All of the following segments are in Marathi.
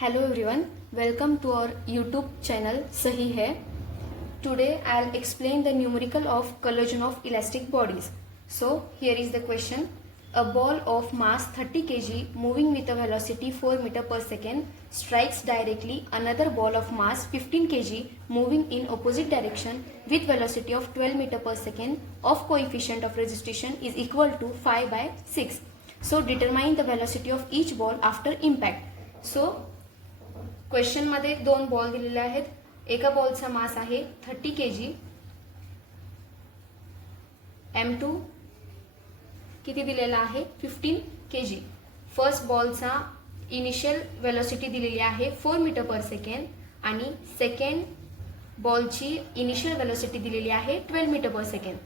Hello everyone, welcome to our YouTube channel Sahi Hai. Today I'll explain the numerical of collision of elastic bodies. So here is the question. A ball of mass 30 kg moving with a velocity 4 meter per second strikes directly another ball of mass 15 kg moving in opposite direction with velocity of 12 meter per second of coefficient of resistance is equal to 5 by 6. So determine the velocity of each ball after impact. So question मध्ये दोन बॉल दिलेले आहेत. एका बॉलचा मास आहे 30 kg, M2 किती दिलेला आहे 15 kg. फर्स्ट बॉलचा इनिशियल वेलोसिटी दिलेली आहे 4 मीटर पर सेकंड आणि सेकंड बॉलची इनिशियल वेलोसिटी दिलेली आहे 12 मीटर पर सेकंड.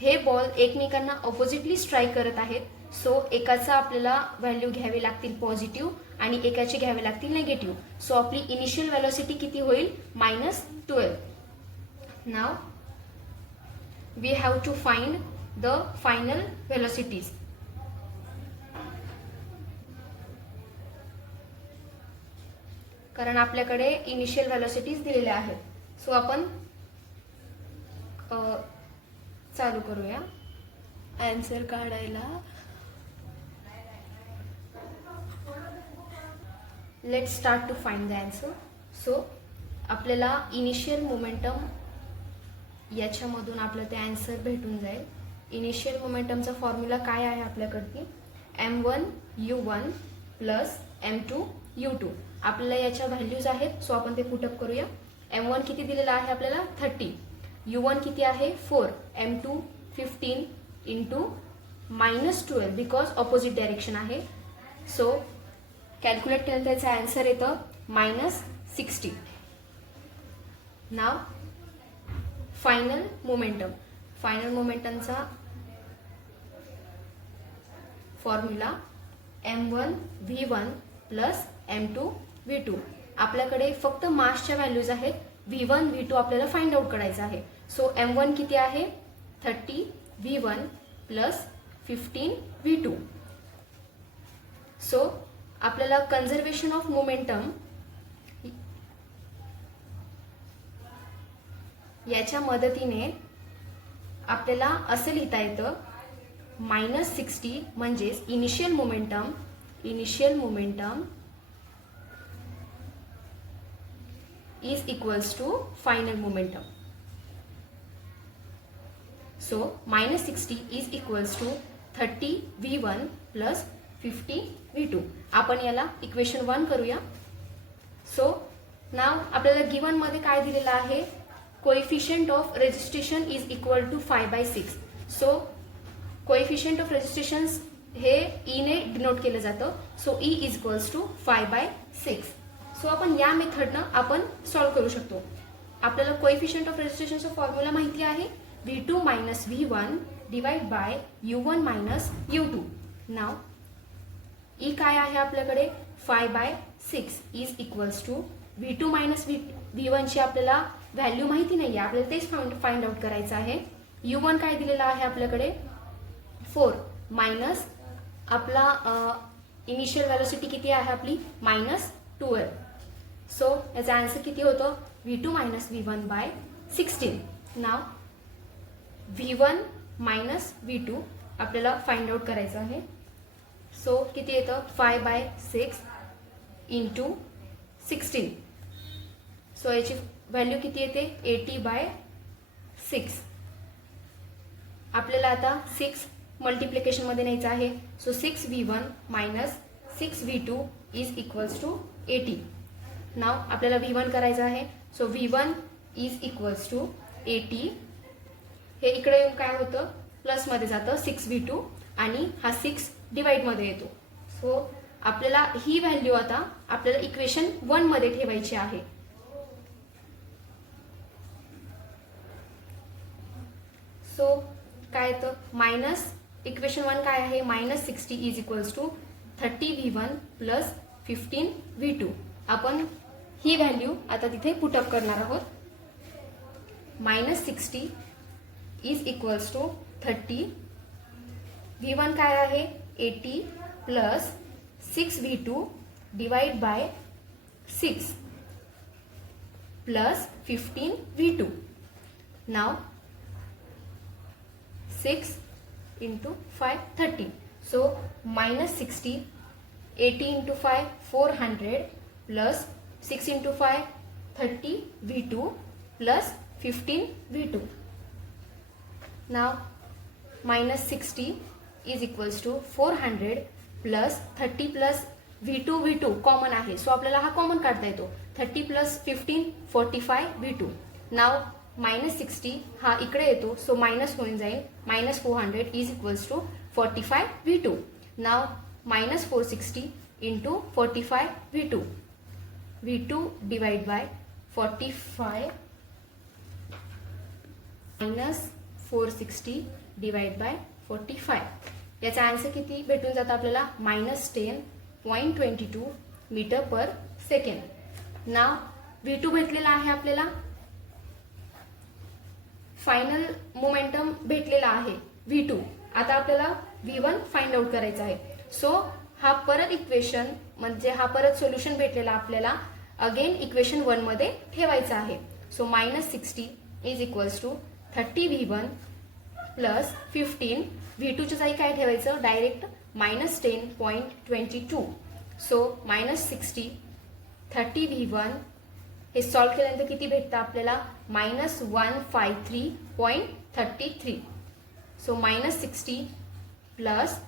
हे बॉल एकमेकांना ऑपोजिटली स्ट्राइक करत आहेत. सो एकाचा आपल्याला व्हॅल्यू घ्यावी लागतील पॉझिटिव्ह आणि एकाची घ्यावी लागतील नेगेटिव्ह. सो आपली इनिशियल वेलोसिटी किती होईल -12. Now we have to find the final velocities. कारण आपल्याकडे इनिशियल वेलोसिटीज दिलेल्या आहेत. सो आपण चालू करूया आन्सर काढायला. Let's start to find the answer. So आपल्याला इनिशियल मोमेंटम याच्यामधून आपलं ते आन्सर भेटून जाईल. इनिशियल मोमेंटमचा फॉर्म्युला काय आहे आपल्याकडे m1 u1 plus m2 u2. आपल्याला याच्या व्हॅल्यूज आहेत. सो आपण ते पुटअप करूया. m1 किती दिलेला आहे आपल्याला 30, u1 किती आहे 4, m2 15 into -12 because opposite direction आहे. सो कॅल्क्युलेट केलं त्याचा आन्सर येतं -60. नाव फायनल मोमेंटम. फायनल मोमेंटमचा formula m1 v1 plus m2 v2. आपल्याकडे फक्त मासच्या व्हॅल्यूज आहेत. v1 v2 आपल्याला फाइंड आउट करायचं आहे. सो m1 किती आहे 30 v1 प्लस 15 v2. सो आपल्याला कन्झर्वेशन ऑफ मोमेंटम याच्या मदतीने आपल्याला असं लिहिता येतं -60 म्हणजेच initial momentum is equals to final momentum. So -60 is equals to 30 v1 plus 50 v2. आपण याला इक्वेशन 1 करूया. सो नाव आपल्याला गिवन मध्ये काय दिलेलं आहे coefficient of registration is equal to 5 by 6. So coefficient of registration हे ई ने डिनोट केलं जातं. So e is equals to 5 by 6. So आपण या मेथडनं आपण सॉल्व्ह करू शकतो. आपल्याला कोएफिशियंट ऑफ रेजिस्ट्रेशनचा फॉर्म्युला माहिती आहे v2 minus v1 divide by u1 minus u2. Now e काय आहे आपल्याकडे 5 by 6 is equals to v2 minus v1 ची आपल्याला व्हॅल्यू माहिती नाही आहे. आपल्याला तेच फाइंड आउट करायचं आहे. u1 काय दिलेला आहे आपल्याकडे 4 मायनस आपला इनिशियल वेलोसिटी किती आहे आपली -12. सो याचा आन्सर किती होतं v2 मायनस v1 बाय 16. नाव v1 मायनस v2 आपल्याला फाइंड आउट करायचं आहे. सो किती येतं 5 by 6 इंटू 16. सो याची व्हॅल्यू किती येते 80 by 6. आपल्याला आता 6 मल्टिप्लिकेशन मध्ये न्यायचं आहे. So 6 v1 minus 6 v2 is equals to 80. Now आपल्याला v1 करायचं आहे. So v1 is equals to 80. हे इकडे येऊन काय होतं प्लस मध्ये जातं 6 v2 आणि हा 6 डिवाइड मध्ये येतो. सो आपल्याला ही व्हॅल्यू आता आपल्याला इक्वेशन 1 मध्ये ठेवायची आहे. सो काय येतं मायनस इक्वेशन 1 काय आहे -60 is equals to 30 v1 plus 15 v2. आपण ही व्हॅल्यू आता तिथे पुटअप करणार आहोत. -60 इज इक्वल्स टू 30 v1 काय आहे 80 plus 6v2 divide by 6 plus 15 V2. Now 6 into 5 30. So minus 60, 80 into 5 400 plus 6 into 5 30 V2 plus 15 V2. Now minus 60 is equals to 400 plus 30 plus V2 common आहे, सो आपल्याला हा कॉमन काढता येतो. 30 प्लस 15 45 V2. नाव मायनस 60 हा इकडे येतो, सो मायनस होऊन जाईल. Minus 400 is equals to 45 V2. Now minus 460 into 45 V2. V2 divide by 45 minus 460 divide by 45. याचा आन्सर किती भेटून जातं आपल्याला? -10.22 मीटर पर सेकंड. नाव V2 भेटलेला आहे आपल्याला, फायनल मोमेंटम भेटलेला आहे V2. आता आपल्याला V1 फाइंड आउट करायचा आहे. सो हा परत इक्वेशन म्हणजे हा परत सोल्युशन भेटलेला आपल्याला अगेन इक्वेशन 1 मध्ये ठेवायचा आहे. So -60 is equals to 30 V1 plus 15 V2च्या जागी काय ठेवायचं? डायरेक्ट -10.22. सो -60 30 V1 हे सॉल्व्ह केल्यानंतर किती भेटतं आपल्याला? -153.33. So -60 plus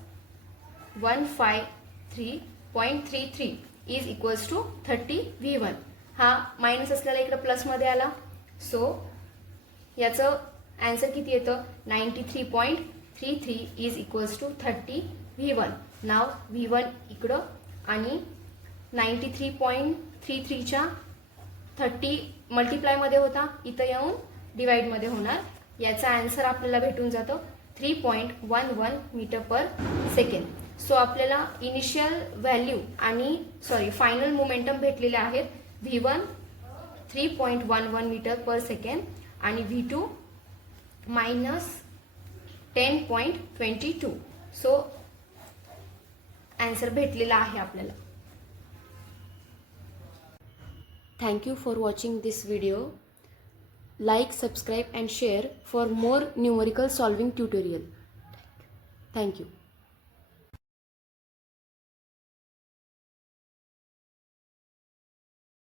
153.33 is equals to 30 V1. हा मायनस असलेला इकडे प्लसमध्ये आला, सो याचं आन्सर किती येतं? 93.33 is equals to 30 V1. Now V1 इकडं आणि 93.33च्या 30 मल्टिप्लायमध्ये होता, इथं येऊन डिवाइडमध्ये होणार. याचा आन्सर आपल्याला भेटून जातं 3.11 मीटर पर सेकंड. सो आपल्याला इनिशियल व्हॅल्यू आणि फायनल मोमेंटम भेटलेले आहेत. V1 3.11 मीटर पर सेकंड आणि V2 -10.22. सो आन्सर भेटलेला आहे आपल्याला. Thank you for watching this video. Like, subscribe and share for more numerical solving tutorial. Thank you.